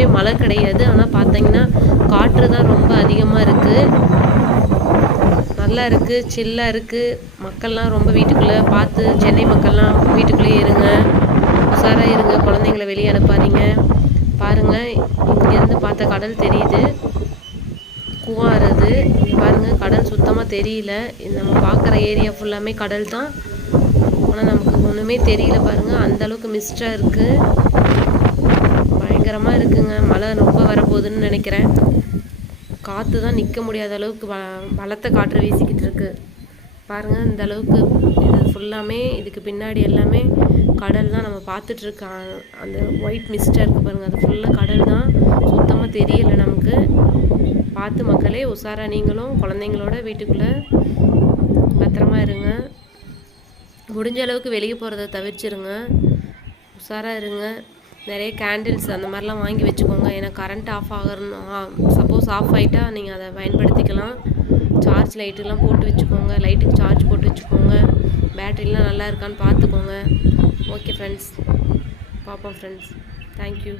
எங்கேயுமே மழை கிடையாது. ஆனால் பார்த்தீங்கன்னா காற்று தான் ரொம்ப அதிகமாக இருக்குது. நல்லா இருக்குது, சில்லாக இருக்குது. மக்கள்லாம் ரொம்ப வீட்டுக்குள்ளே பார்த்து, சென்னை மக்கள்லாம் வீட்டுக்குள்ளேயே இருங்க, உஷாராக இருங்க, குழந்தைங்கள வெளியே அனுப்பாதீங்க. பாருங்கள், இங்கேருந்து பார்த்த கடல் தெரியுது, கூவாறுது. இங்கே பாருங்கள், கடல் சுத்தமாக தெரியல. நம்ம பார்க்குற ஏரியா ஃபுல்லாமே கடல் தான், ஆனால் நமக்கு ஒன்றுமே தெரியல. பாருங்கள், அந்தளவுக்கு மிஸ்டாக இருக்குது, பயங்கரமாக இருக்குங்க. மழை ரொம்ப வரப்போகுதுன்னு நினைக்கிறேன். காற்று தான் நிற்க முடியாத அளவுக்கு பலத்த காற்று வீசிக்கிட்டு இருக்குது. பாருங்கள், இந்த அளவுக்கு இது ஃபுல்லாமே, இதுக்கு பின்னாடி எல்லாமே கடல் தான். நம்ம பார்த்துட்ருக்க அந்த ஒயிட் மிஸ்டாக இருக்குது பாருங்கள், அது ஃபுல்லாக கடல் தான், சுத்தமாக தெரியலை நமக்கு. பார்த்து மக்களே, உஷாராக நீங்களும் குழந்தைங்களோட வீட்டுக்குள்ளே பத்திரமா இருங்க. முடிஞ்ச அளவுக்கு வெளியே போகிறத தவிர்த்துருங்க, உஷாராக இருங்க. நிறைய கேண்டில்ஸ் அந்த மாதிரிலாம் வாங்கி வச்சுக்கோங்க. ஏன்னா கரண்ட் ஆஃப் ஆகணும், சப்போஸ் ஆஃப் ஆகிட்டா நீங்கள் அதை பயன்படுத்திக்கலாம். சார்ஜ் லைட்டுலாம் போட்டு வச்சுக்கோங்க, லைட்டுக்கு சார்ஜ் போட்டு வச்சுக்கோங்க. பேட்டரிலாம் நல்லா இருக்கான்னு பார்த்துக்கோங்க. ஓகே ஃப்ரெண்ட்ஸ், பார்ப்போம் ஃப்ரெண்ட்ஸ். தேங்க்யூ.